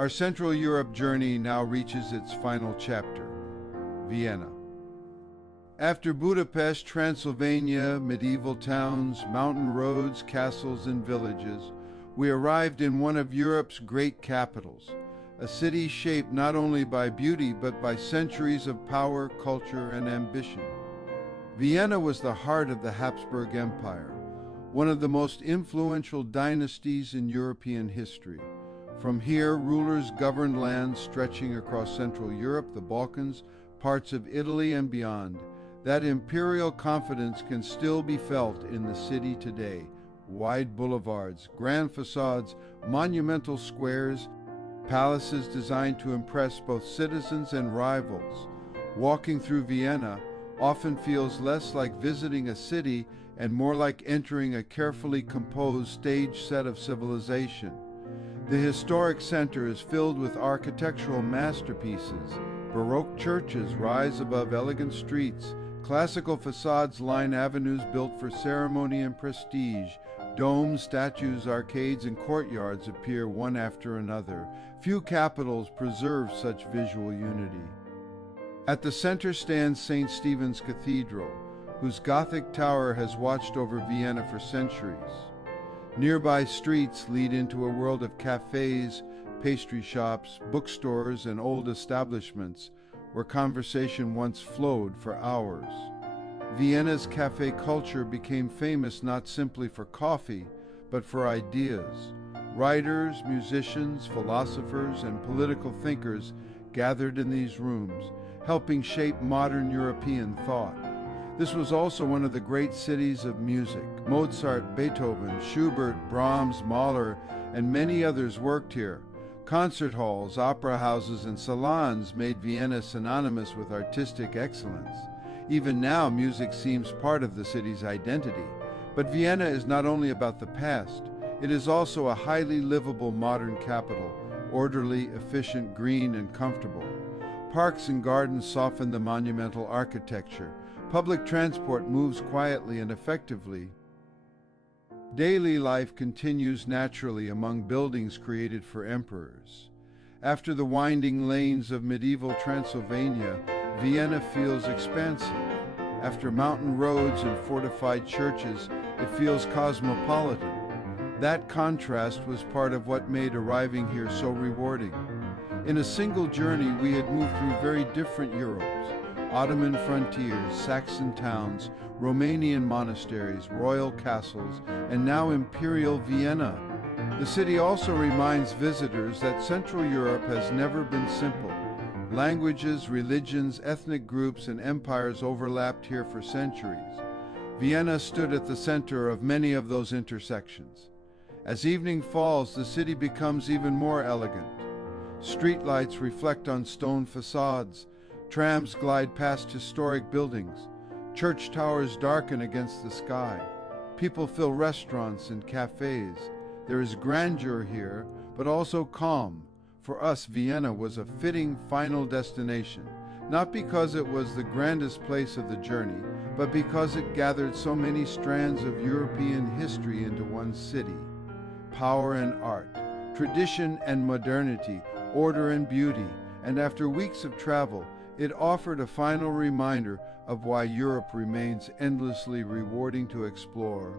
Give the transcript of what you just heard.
Our Central Europe journey now reaches its final chapter, Vienna. After Budapest, Transylvania, medieval towns, mountain roads, castles, and villages, we arrived in one of Europe's great capitals, a city shaped not only by beauty but by centuries of power, culture, and ambition. Vienna was the heart of the Habsburg Empire, one of the most influential dynasties in European history. From here, rulers governed lands stretching across Central Europe, the Balkans, parts of Italy, and beyond. That imperial confidence can still be felt in the city today. Wide boulevards, grand facades, monumental squares, palaces designed to impress both citizens and rivals. Walking through Vienna often feels less like visiting a city and more like entering a carefully composed stage set of civilization. The historic center is filled with architectural masterpieces. Baroque churches rise above elegant streets. Classical facades line avenues built for ceremony and prestige. Domes, statues, arcades, and courtyards appear one after another. Few capitals preserve such visual unity. At the center stands St. Stephen's Cathedral, whose Gothic tower has watched over Vienna for centuries. Nearby streets lead into a world of cafés, pastry shops, bookstores, and old establishments where conversation once flowed for hours. Vienna's cafe culture became famous not simply for coffee, but for ideas. Writers, musicians, philosophers, and political thinkers gathered in these rooms, helping shape modern European thought. This was also one of the great cities of music. Mozart, Beethoven, Schubert, Brahms, Mahler, and many others worked here. Concert halls, opera houses, and salons made Vienna synonymous with artistic excellence. Even now, music seems part of the city's identity. But Vienna is not only about the past, it is also a highly livable modern capital, orderly, efficient, green, and comfortable. Parks and gardens soften the monumental architecture. Public transport moves quietly and effectively. Daily life continues naturally among buildings created for emperors. After the winding lanes of medieval Transylvania, Vienna feels expansive. After mountain roads and fortified churches, it feels cosmopolitan. That contrast was part of what made arriving here so rewarding. In a single journey, we had moved through very different Europes. Ottoman frontiers, Saxon towns, Romanian monasteries, royal castles, and now Imperial Vienna. The city also reminds visitors that Central Europe has never been simple. Languages, religions, ethnic groups, and empires overlapped here for centuries. Vienna stood at the center of many of those intersections. As evening falls, the city becomes even more elegant. Streetlights reflect on stone facades. Trams glide past historic buildings. Church towers darken against the sky. People fill restaurants and cafes. There is grandeur here, but also calm. For us, Vienna was a fitting final destination, not because it was the grandest place of the journey, but because it gathered so many strands of European history into one city. Power and art, tradition and modernity, order and beauty, and after weeks of travel, it offered a final reminder of why Europe remains endlessly rewarding to explore.